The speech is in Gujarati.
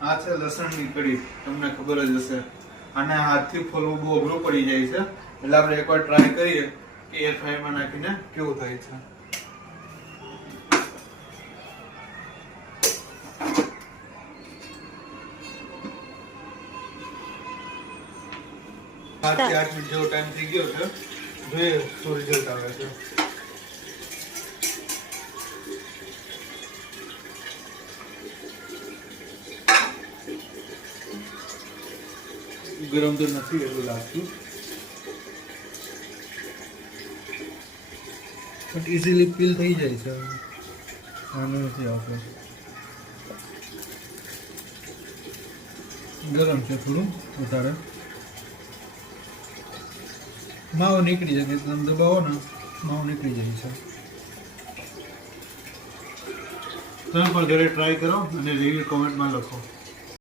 આ છે લસણની કઢી, તમને ખબર જ હશે. આને હાથથી ફોલવું બહુ અઘરું પડી જાય છે, એટલે આપણે એકવાર ટ્રાય કરીએ કે એર ફ્રાયરમાં નાખીને કેવું થાય છે. સાત થી 8 મિનિટ જેવો ટાઈમ થઈ ગયો છે. જોઈએ શું રિઝલ્ટ આવે છે. ગરમ તો નથી એટલું લાગતું, બટ ઇઝીલી પીલ થઈ જાય છે. આનું નથી આવતું, ગરમ છે થોડું વધારે. માવો નીકળી જાય, તમે દબાવો ને માવો નીકળી જાય છે. તમે પણ ઘરે ટ્રાય કરો અને રિવ્યુ કોમેન્ટમાં લખો.